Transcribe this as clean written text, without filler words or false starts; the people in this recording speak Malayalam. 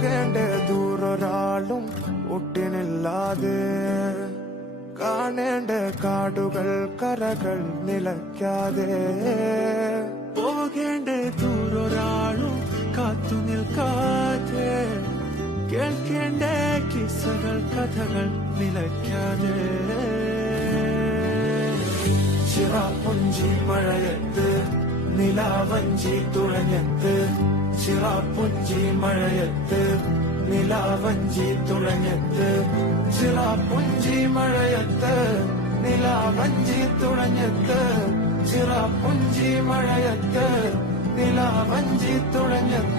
പോകേണ്ട ദൂരൊരാളും ഒട്ടിനില്ലാതെ കാണേണ്ട കാടുകൾ കരകൾ നിലയ്ക്കാതെ പോകേണ്ട ദൂരൊരാളും കാത്തു നിൽക്കാതെ കേൾക്കേണ്ട കിസ്സകൾ കഥകൾ നിലയ്ക്കാതെ ചിറാപ്പുഞ്ചി മഴയത്ത് നിലാവഞ്ചി തുഴഞ്ഞത്ത് ചിറാപ്പുഞ്ചി മഴയത്ത് നിലാവഞ്ചി തുഴഞ്ഞത്ത് ചിറാപ്പുഞ്ചി മഴയത്ത് നിലാവഞ്ചി തുഴഞ്ഞത്ത് ചിറാപ്പുഞ്ചി മഴയത്ത് നിലാവഞ്ചി തുഴഞ്ഞത്ത്